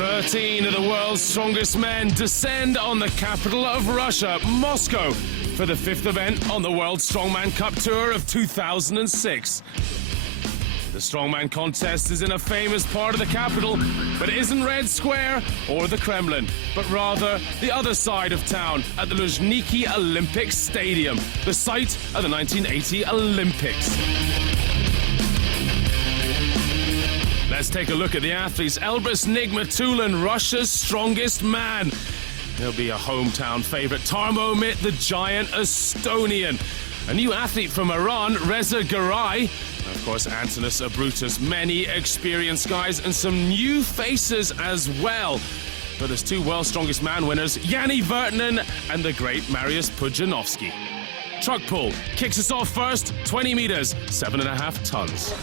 13 of the world's strongest men descend on the capital of Russia, Moscow, for the 5th event on the World Strongman Cup Tour of 2006. The Strongman contest is in a famous part of the capital, but it isn't Red Square or the Kremlin, but rather the other side of town at the Luzhniki Olympic Stadium, the site of the 1980 Olympics. Let's take a look at the athletes. Elbrus Nigmatulin, Russia's strongest man. He'll be a hometown favourite. Tarmomit, the giant Estonian. A new athlete from Iran, Reza Garay. Of course, Antonis Abrutus. Many experienced guys and some new faces as well. But there's two world's strongest man winners, Yanni Vertinen and the great Mariusz Pudzianowski. Truck pull kicks us off first, 20 metres, 7.5 tons.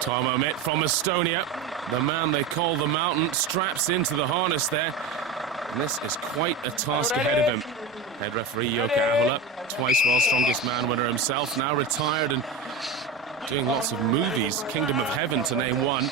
Tarmomit from Estonia, the man they call the mountain, straps into the harness there. And this is quite a task ahead of him. Head referee Jukka Ahola, twice world's strongest man winner himself, now retired and doing lots of movies. Kingdom of Heaven to name one.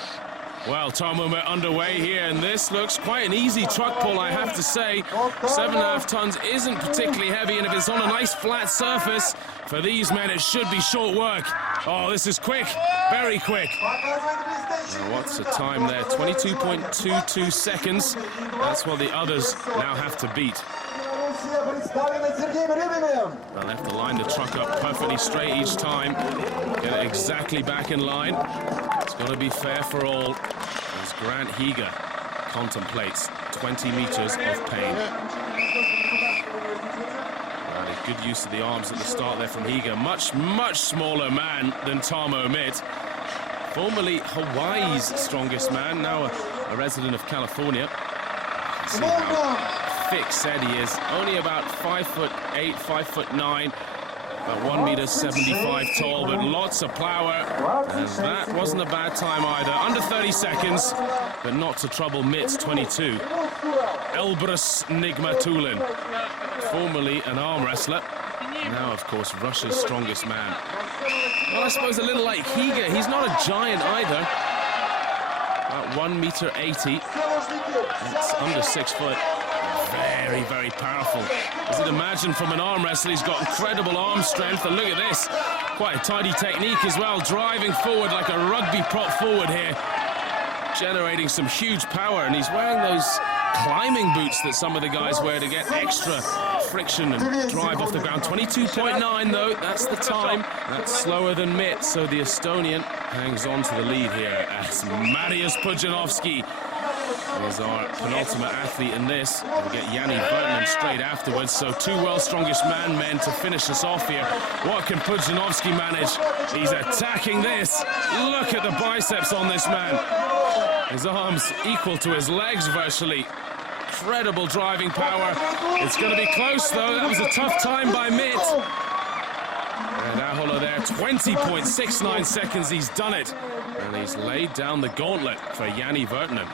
Well, Tarmomit underway here, and this looks quite an easy truck pull, I have to say. 7.5 tons isn't particularly heavy, and if it's on a nice flat surface, for these men it should be short work. Oh, this is quick, very quick. Now, what's the time there? 22.22 seconds. That's what the others now have to beat. They'll have to line the truck up perfectly straight each time. Get it exactly back in line. It's got to be fair for all, as Grant Higa contemplates 20 metres of pain. Good use of the arms at the start there from Higa. Much smaller man than Tarmomit. Formerly Hawaii's strongest man, now a resident of California. See how thick said he is. Only about 5'8", 5'9", about 1.75 meters tall, but lots of power. And that wasn't a bad time either. Under 30 seconds, but not to trouble Mit's 22. Elbrus Nigmatulin, formerly an arm wrestler, now of course Russia's strongest man. Well, I suppose a little like Higa, he's not a giant either. About 1.80 meters. It's under 6 foot. Very powerful. As you'd imagine from an arm wrestler, he's got incredible arm strength, and look at this. Quite a tidy technique as well, driving forward like a rugby prop forward here. Generating some huge power, and he's wearing those climbing boots that some of the guys wear to get extra friction and drive off the ground. 22.9 though, that's the time. That's slower than Mitt, so the Estonian hangs on to the lead here as Mariusz Pudzianowski is our penultimate athlete in this. We'll get Yanni Vertinen straight afterwards, so two world's strongest men to finish us off here. What can Pudzianowski manage? He's attacking this. Look at the biceps on this man. His arms equal to his legs virtually. Incredible driving power. It's going to be close though. That was a tough time by Mitt. And Ahola there, 20.69 seconds, he's done it. And he's laid down the gauntlet for Yanni Vertinen.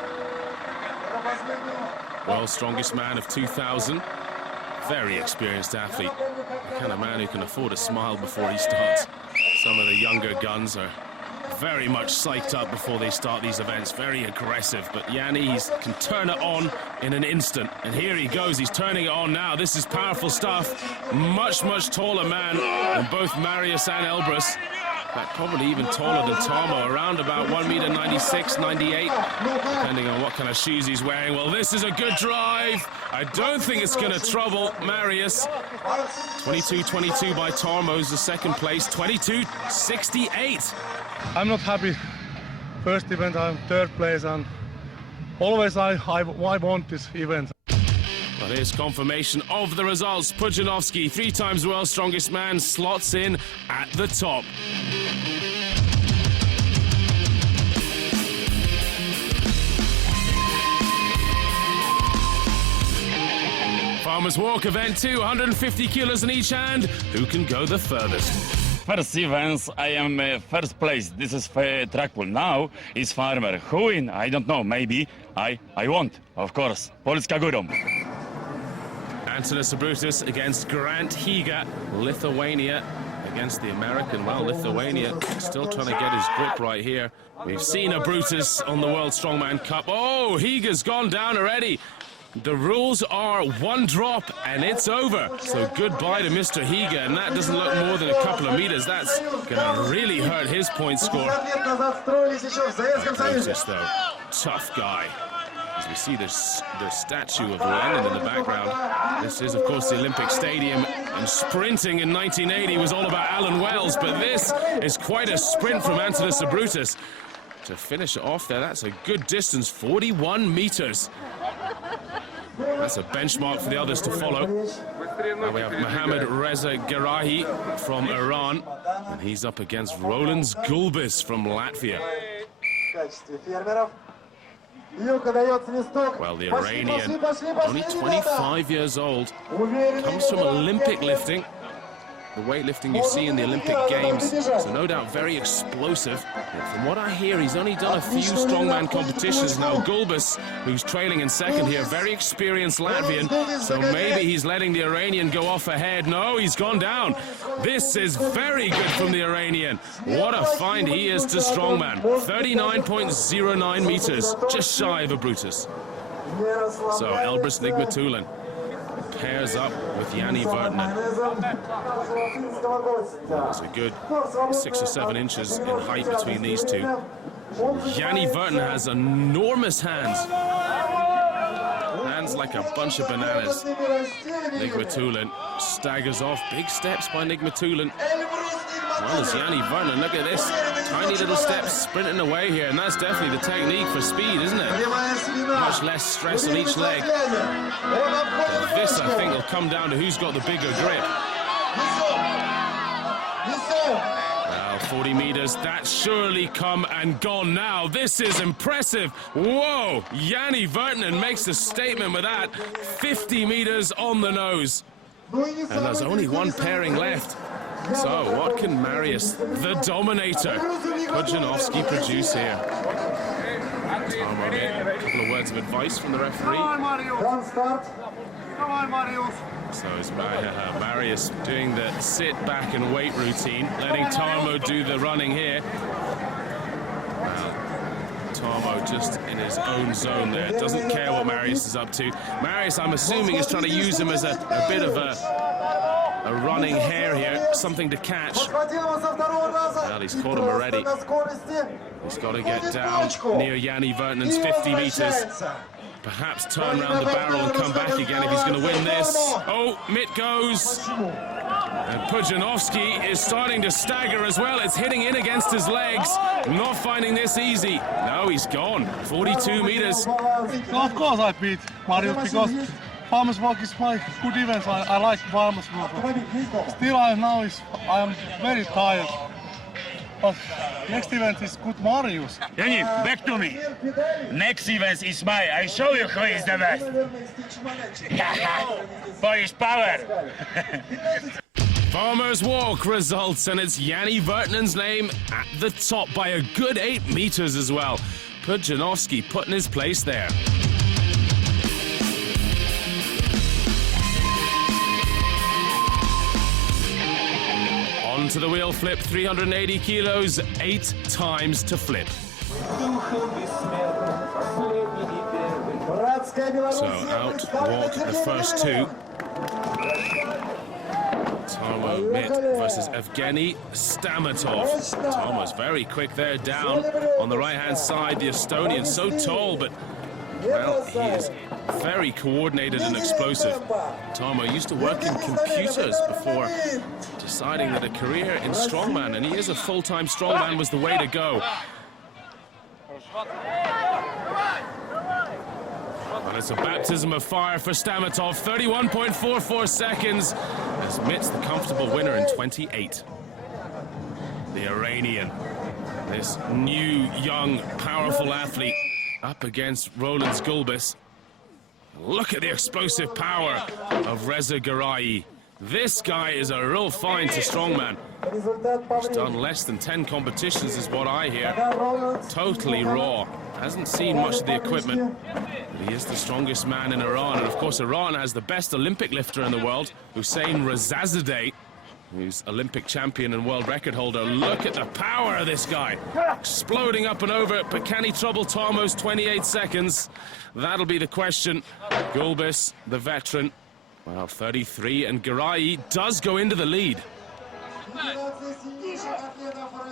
World's strongest man of 2000. Very experienced athlete. The kind of man who can afford a smile before he starts. Some of the younger guns are very much psyched up before they start these events, very aggressive, but Yanni can turn it on in an instant, and here he goes, he's turning it on now. This is powerful stuff. Much taller man than both Mariusz and Elbrus. In fact, probably even taller than Tarmo, around about 1.96 m, 98, depending on what kind of shoes he's wearing. Well, this is a good drive. I don't think it's going to trouble Mariusz. 22.22 by Tarmo's the second place, 22.68. I'm not happy. First event, I'm third place, and always I want this event. Well, here's confirmation of the results. Pudzianowski, 3 times world's strongest man, slots in at the top. Farmers Walk event 2, 150 kilos in each hand. Who can go the furthest? First events, I am first place. This is for track pull. Now is farmer. Who win? I don't know. Maybe I won't. Of course. Polska górą. Antonis Abrutus against Grant Higa, Lithuania. against the American. Well, Lithuania still trying to get his grip right here. We've seen a Brutus on the World Strongman Cup. Oh, Higa's gone down already. The rules are one drop and it's over. So goodbye to Mr. Higa, and that doesn't look more than a couple of meters. That's gonna really hurt his point score. Brutus, though, tough guy. As we see the statue of Lenin in the background. This is, of course, the Olympic Stadium, and sprinting in 1980 was all about Alan Wells, but this is quite a sprint from Antonis Brutus. To finish it off there, that's a good distance, 41 meters. That's a benchmark for the others to follow. Now we have Mohammad Reza Garahi from Iran, and he's up against Roland Gulbis from Latvia. Well, the Iranian, only 25 years old, comes from Olympic lifting. The weightlifting you see in the Olympic Games, so no doubt very explosive. But from what I hear, he's only done a few strongman competitions now. Gulbis, who's trailing in second here, very experienced Latvian, so maybe he's letting the Iranian go off ahead. No, he's gone down. This is very good from the Iranian. What a find he is to strongman. 39.09 meters, just shy of a Brutus. So Elbrus Nigmatulin pairs up with Yanni Vertinen. There's a good 6 or 7 inches in height between these two. Yanni Vertinen has enormous hands. Hands like a bunch of bananas. Nigmatulin staggers off. Big steps by Nigmatulin. Well, as Yanni Vertinen, look at this. Tiny little steps sprinting away here, and that's definitely the technique for speed, isn't it? Much less stress on each leg. But this, I think, will come down to who's got the bigger grip. Now, 40 meters, that's surely come and gone now. This is impressive. Whoa! Yanni Vertinen makes a statement with that. 50 meters on the nose. And there's only one pairing left. So, what can Marius, the Dominator, Pudzianowski produce here? A couple of words of advice from the referee. So it's Marius doing the sit back and wait routine, letting Tarmo do the running here. Tarmo just in his own zone there, doesn't care what Marius is up to. Marius, I'm assuming, is trying to use him as a bit of a running hare here, something to catch. Well, he's caught him already. He's got to get down near Yanni Vertinen's 50 meters. Perhaps turn around the barrel and come back again if he's going to win this. Oh, mitt goes. And Pudzianowski is starting to stagger as well. It's hitting in against his legs. Not finding this easy. No, he's gone. 42 meters. Of course I beat Marius because farmers walk is my good event. I like farmers walk. Still I am very tired. But next event is good Marius. Yanni, back to me. Next event is mine. I show you who is the best. Polish power. Farmer's Walk results, and it's Yanni Vertinen's name at the top by a good 8 meters as well. Pudzianowski putting his place there. On to the wheel flip, 380 kilos, 8 times to flip. So out walk the first two. Tarmo Mitt versus Evgeny Stamatov. Tarmo's very quick there, down on the right-hand side. The Estonian so tall, but, well, he is very coordinated and explosive. Tarmo used to work in computers before deciding that a career in strongman, and he is a full-time strongman, was the way to go. And it's a baptism of fire for Stamatov. 31.44 seconds as Mitt's the comfortable winner in 28. The Iranian, this new, young, powerful athlete up against Roland Gulbis. Look at the explosive power of Reza Garai. This guy is a real find to strongman. He's done less than 10 competitions is what I hear. Totally raw. Hasn't seen much of the equipment. But he is the strongest man in Iran. And of course, Iran has the best Olympic lifter in the world, Hussein Rezazadeh. who's Olympic champion and world record holder. Look at the power of this guy. Exploding up and over, but can he trouble Tarmo's 28 seconds? That'll be the question. Gulbis, the veteran, well, 33, and Garai does go into the lead.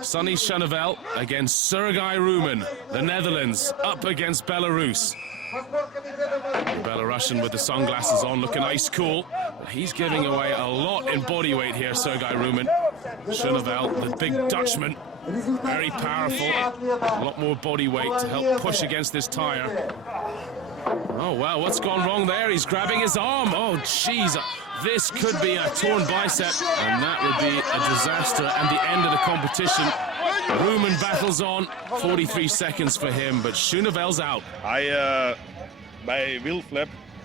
Sonny Chanavel against Sergei Rumen, the Netherlands, up against Belarus. The Belarusian with the sunglasses on, looking ice cool. But he's giving away a lot in body weight here, Sergei Rumen. Chanavel, the big Dutchman, very powerful. A lot more body weight to help push against this tire. Oh, well, what's gone wrong there? He's grabbing his arm. Oh, jeez. This could be a torn bicep, and that would be a disaster and the end of the competition. Rumen battles on, 43 seconds for him, but Chanavel's out. Bij wheel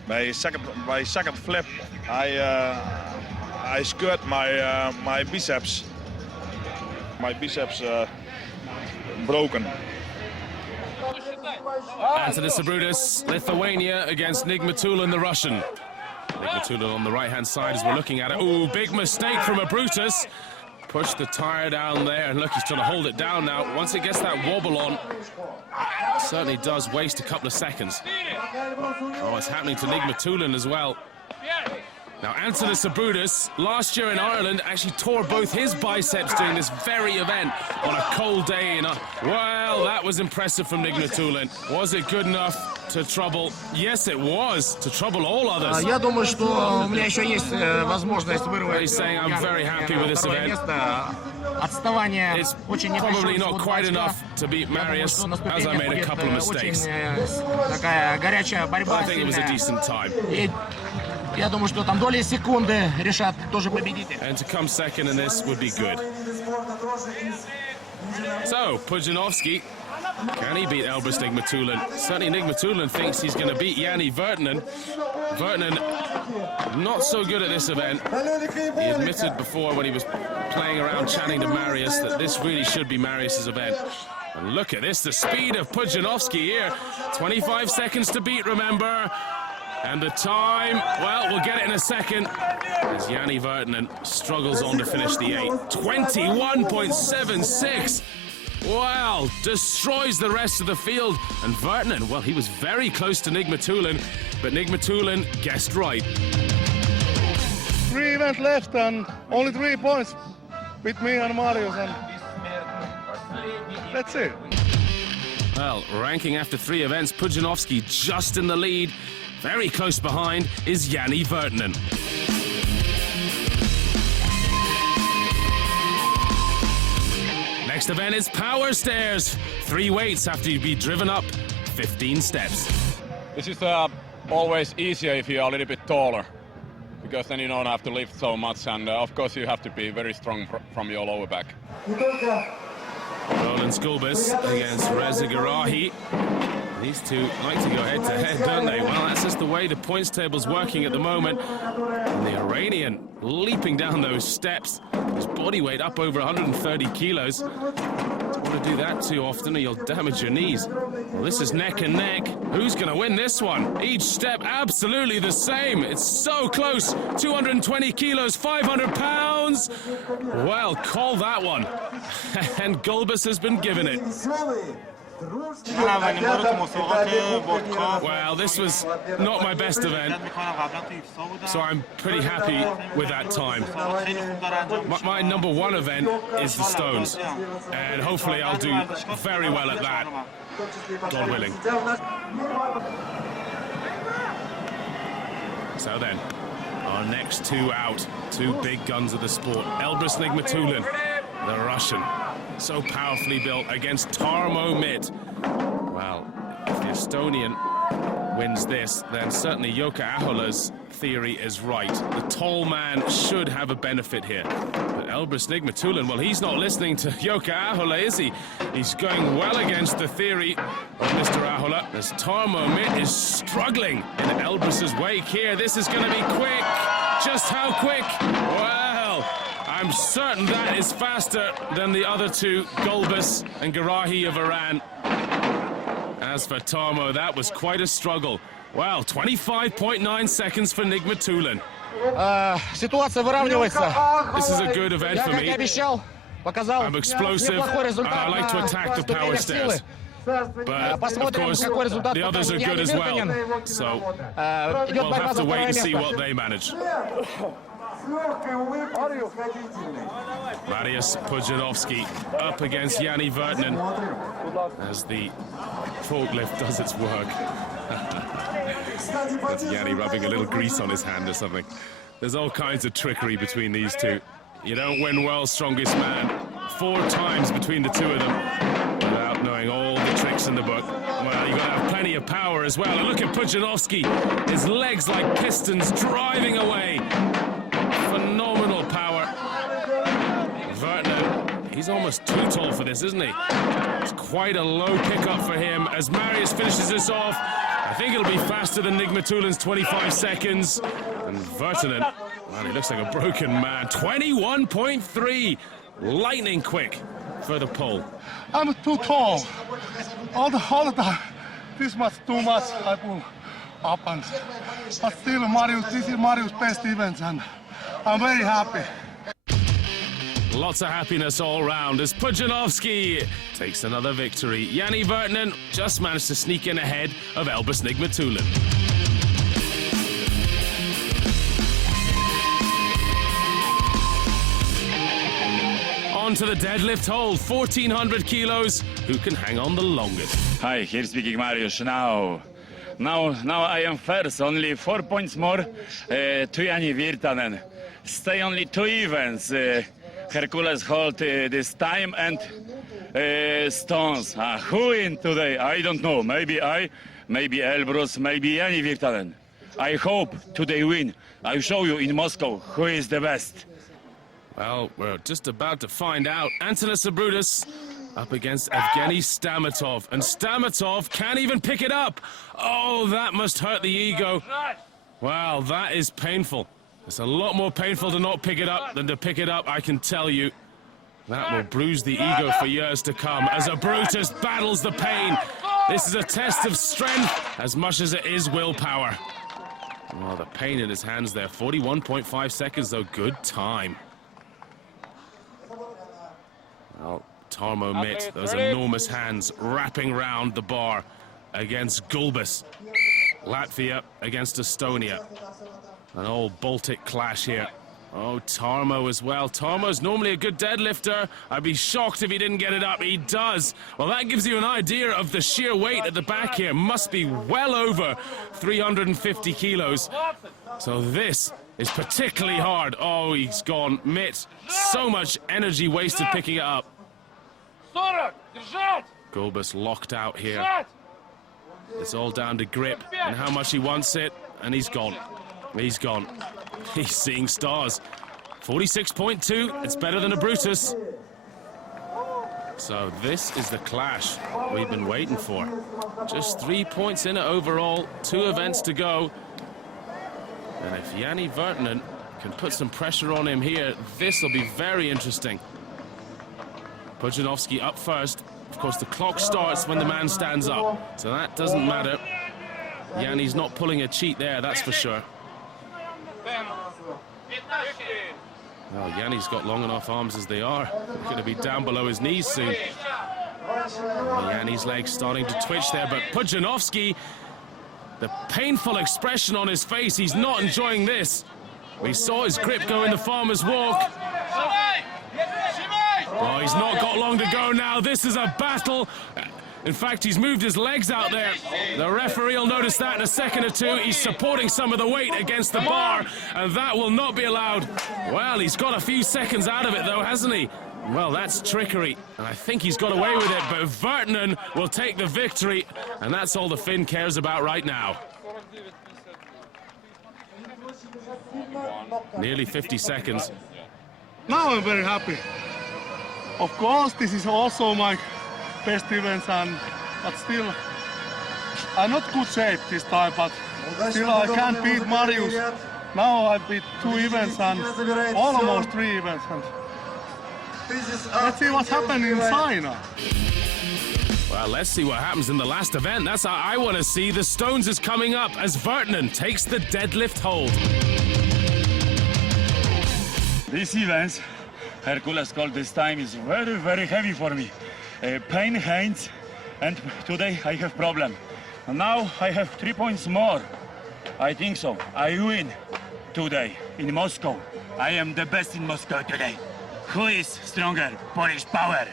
bij second flip, I skirt my biceps. My biceps broken. Antonis Abrudis, Lithuania against Nigmatulin, the Russian. Nigmatulin on the right-hand side as we're looking at it. Ooh, big mistake from Abrudis. Push the tire down there, and look, he's trying to hold it down now. Once it gets that wobble on, it certainly does waste a couple of seconds. Oh, it's happening to Nigmatulin as well. Now, Antonis Abrudis, last year in Ireland, actually tore both his biceps doing this very event on a cold day. Well, that was impressive from Nigmatulin. Was it good enough to trouble? Yes, it was, to trouble all others. Я думаю, что у меня еще есть возможность вырвать. He's saying I'm very happy with this event. Отставание очень небольшое. It's probably not quite enough to beat Marius, as I made a couple of mistakes. Такая горячая борьба. I think it was a decent time. Я думаю, что там доли секунды решат, кто же победитель. And to come second in this would be good. So, Pudzianowski, can he beat Elbrus Nigmatulin? Certainly Nigmatulin thinks he's going to beat Yanni Vertinen. Vertinen, not so good at this event. He admitted before when he was playing around chatting to Marius that this really should be Marius's event. And look at this, the speed of Pudzianowski here. 25 seconds to beat, remember. And the time, well, we'll get it in a second, as Yanni Vertinen struggles on to finish the 8. 21.76. Wow, destroys the rest of the field. And Vertinen, well, he was very close to Nigmatulin, but Nigmatulin guessed right. 3 events left and only 3 points with me and Marius, and that's it. Well, ranking after 3 events, Pudzianowski just in the lead. Very close behind is Yanni Vertinen. Next event is POWERSTAIRS. 3 weights have to be driven up 15 steps. This is always easier if you are a little bit taller, because then you don't have to lift so much, and of course you have to be very strong from your lower back. Roland Skulbis against Reza Garahi. These two like to go head-to-head, don't they? Well, that's just the way the points table's working at the moment. And the Iranian leaping down those steps. His body weight up over 130 kilos. Don't want to do that too often or you'll damage your knees. Well, this is neck and neck. Who's going to win this one? Each step absolutely the same. It's so close. 220 kilos, 500 pounds. Well, call that one. And Gulbis has been given it. Well, this was not my best event, so I'm pretty happy with that time. My number 1 event is the Stones, and hopefully I'll do very well at that, God willing. So then, our next 2 out, 2 big guns of the sport. Elbrus Nigmatulin, the Russian, so powerfully built, against Tarmo Mitt. Well, if the Estonian wins this, then certainly Jukka Ahola's theory is right. The tall man should have a benefit here. But Elbrus Nigmatulin, well, he's not listening to Jukka Ahola, is he? He's going well against the theory of Mr. Ahola, as Tarmo Mitt is struggling in Elbrus's wake here. This is going to be quick. Just how quick? Well, I'm certain that is faster than the other 2, Gulbis and Garahi of Iran. As for Tarmo, that was quite a struggle. Wow, 25.9 seconds for Nigmatulin. Ситуация выравнивается. This is a good event Я, for как и me. обещал, показал I'm explosive, неплохой and результат I like to на attack the ступенях силы. POWERSTAIRS. But, of Посмотрим, course, какой результат the others are покажет good Яни as well. Виртанен. So, Идет we'll борьба have за to wait второе and see место. what they manage. Mariusz Pudzianowski up against Yanni Viertinen as the forklift does its work. That's Yanni rubbing a little grease on his hand or something. There's all kinds of trickery between these two. You don't win world's strongest man 4 times between the two of them without knowing all the tricks in the book. Well, you've got to have plenty of power as well. And look at Pudzianowski, his legs like pistons driving away. Phenomenal power. Viertinen, he's almost too tall for this, isn't he? It's quite a low pickup for him as Mariusz finishes this off. I think it'll be faster than Nigmatulin's 25 seconds. And Viertinen, well, he looks like a broken man. 21.3, lightning quick for the pole. I'm too tall. All the time. This much too much I pull up and but still Mariusz, this is Mariusz's best event and I'm very happy. Lots of happiness all round as Pudzianowski takes another victory. Yanni Viertinen just managed to sneak in ahead of Elbrus Nigmatulin. On to the deadlift hold, 1,400 kilos. Who can hang on the longest? Hi, here speaking Mariusz. Now I am first, only 4 points more to Yanni Viertinen. Stay only 2 events. Hercules hold this time and stones. Who win today? I don't know. Maybe I, maybe Elbrus, maybe Yanni Viertinen. I hope today win. I'll show you in Moscow who is the best. Well, we're just about to find out. Antonis Abrutis up against Evgeny Stamatov. And Stamatov can't even pick it up. Oh, that must hurt the ego. Wow, that is painful. It's a lot more painful to not pick it up than to pick it up, I can tell you. That will bruise the ego for years to come as Abrutis battles the pain. This is a test of strength as much as it is willpower. Oh, the pain in his hands there. 41.5 seconds, though. Good time. Well, Tarmo Mitt, those enormous hands wrapping round the bar against Gulbis. Latvia against Estonia. An old Baltic clash here. Oh, Tarmo as well. Tarmo's normally a good deadlifter. I'd be shocked if he didn't get it up. He does. Well, that gives you an idea of the sheer weight at the back here. Must be well over 350 kilos. So this is particularly hard. Oh, he's gone. Mitt, so much energy wasted picking it up. Gulbis locked out here. It's all down to grip and how much he wants it. And he's gone. He's gone. He's seeing stars. 46.2, it's better than a Brutus. So this is the clash we've been waiting for. Just 3 points in it overall, 2 events to go. And if Yanni Viertinen can put some pressure on him here, this will be very interesting. Pudzianowski up first. Of course, the clock starts when the man stands up, so that doesn't matter. Yanni's not pulling a cheat there, that's for sure. Well, Yanni's got long enough arms as they are. They're going to be down below his knees soon. Well, Yanni's legs starting to twitch there, but Pudzianowski, the painful expression on his face, he's not enjoying this. We saw his grip go in the farmer's walk. Oh, he's not got long to go now. This is a battle. In fact, he's moved his legs out there. The referee will notice that in a second or two. He's supporting some of the weight against the bar, and that will not be allowed. Well, he's got a few seconds out of it, though, hasn't he? Well, that's trickery, and I think he's got away with it, but Viertinen will take the victory, and that's all the Finn cares about right now. Nearly 50 seconds. Now I'm very happy. Of course, this is also my best event, but still, I'm not good shape this time, but still I can't beat Mariusz. Now I beat 2 events and almost 3 events. And let's see what's happening in China. Well, let's see what happens in the last event. That's how I want to see. The Stones is coming up as Viertinen takes the deadlift hold. This event, Hercules called this time, is very, very heavy for me. Pain hands, and today I have problem. Now I have 3 points more. I think so. I win today in Moscow. I am the best in Moscow today. Who is stronger? Polish power.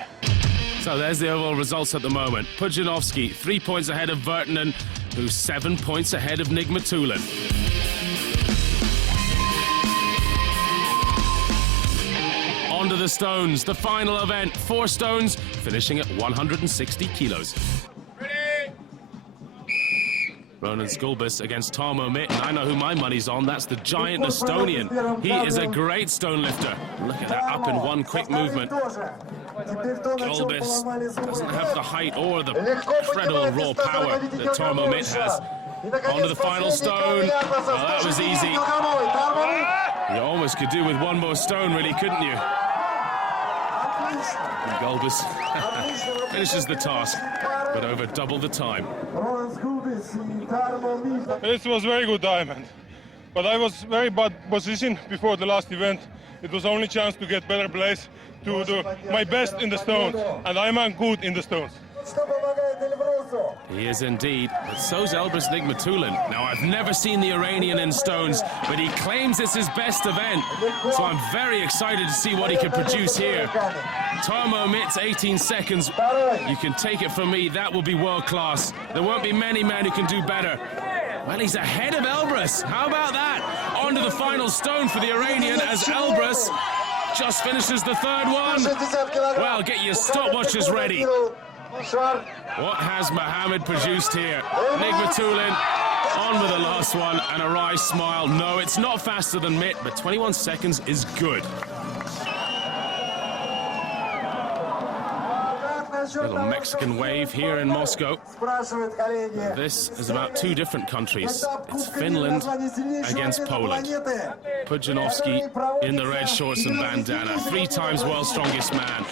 So there's the overall results at the moment. Pudzianowski 3 points ahead of Virtanen, who's 7 points ahead of Nigmatulin. On to the stones, the final event. 4 stones, finishing at 160 kilos. Ronan Skulbis against Tarmo Mitt, and I know who my money's on. That's the giant Estonian. He is a great stone lifter. Look at that, up in one quick movement. Skulbis doesn't have the height or the incredible raw power that Tarmo Mitt has. Onto the final stone. Well, that was easy. You almost could do with one more stone, really, couldn't you? And Gulbis finishes the task, but over double the time. It was very good diamond, but I was very bad position before the last event. It was only chance to get better place, to do my best in the stones, and I'm good in the stones. He is indeed, but so's Elbrus Nigmatulin. Now, I've never seen the Iranian in stones, but he claims it's his best event, so I'm very excited to see what he can produce here. Tarmo Mitt's 18 seconds. You can take it from me, that will be world class. There won't be many men who can do better. Well, he's ahead of Elbrus. How about that? On to the final stone for the Iranian as Elbrus just finishes the third one. Well, get your stopwatches ready. What has Mohammed produced here? Nigmatulin on with the last one and a wry smile. No, it's not faster than Mitt, but 21 seconds is good. Little Mexican wave here in Moscow. This is about 2 different countries. It's Finland against Poland. Pudzianowski in the red shorts and bandana, 3 times world's strongest man,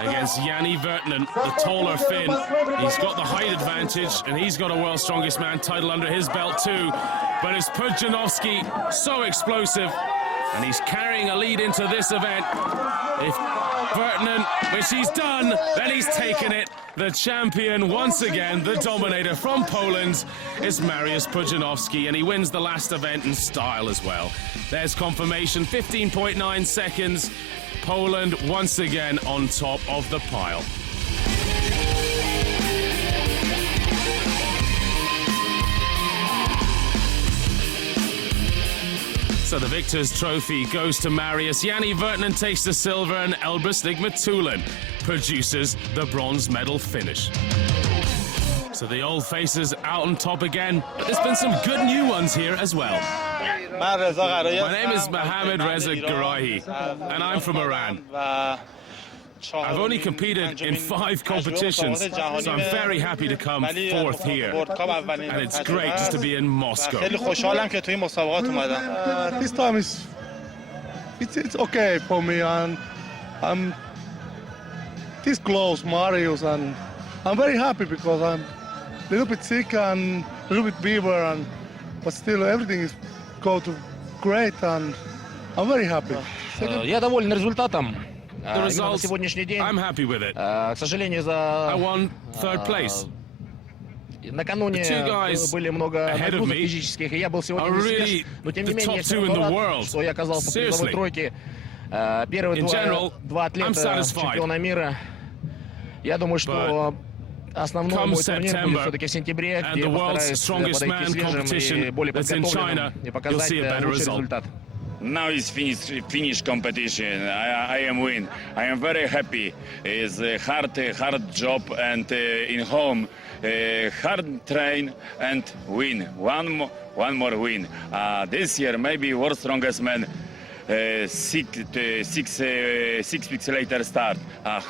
against Jani Virtanen, the taller Finn. He's got the height advantage, and he's got a world's strongest man title under his belt too. But it's Pudzianowski, so explosive, and he's carrying a lead into this event. If Virtanen, which he's done, then he's taken it. The champion once again, the dominator from Poland, is Mariusz Pudzianowski, and he wins the last event in style as well. There's confirmation, 15.9 seconds. Poland once again on top of the pile. So the victor's trophy goes to Mariusz. Jani Virtanen takes the silver, and Elbrus Nigmatulin produces the bronze medal finish. So the old faces out on top again, but there's been some good new ones here as well. My name is Mohammed Reza Garahi, and I'm from Iran. I've only competed in 5 competitions, so I'm very happy to come 4th here. And it's great just to be in Moscow. This time it's okay for me, and I'm this close, Mariusz, and I'm very happy because I'm a little bit sick and a little bit fever, but still everything is going to great, and I'm very happy. Я доволен результатом. The results, I'm happy with it. К сожалению, I won 3rd place. накануне были много нагрузок физических, и я был сегодня не свеж, но тем не менее я все равно рад, что я оказался в призовой тройке. Первые 2 атлета чемпиона мира. Я думаю, что основной мой турнир будет все-таки в сентябре, где я постараюсь подойти свежим и более подготовленным и показать лучший результат. Now is finish competition. I am win. I am very happy. It's a hard job, and in home hard train and win. One more win. This year maybe world's strongest man. 6 weeks later start.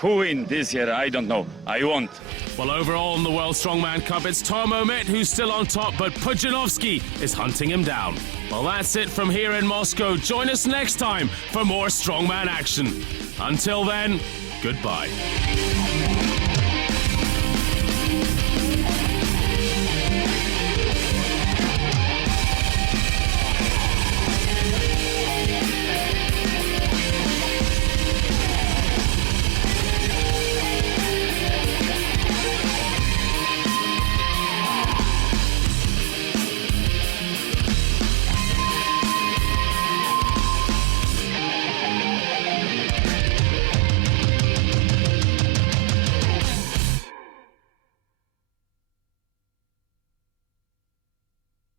Who win this year? I don't know. I won't. Well, overall in the World Strongman Cup, it's Tarmo Mitt who's still on top, but Pudzianowski is hunting him down. Well, that's it from here in Moscow. Join us next time for more Strongman action. Until then, goodbye.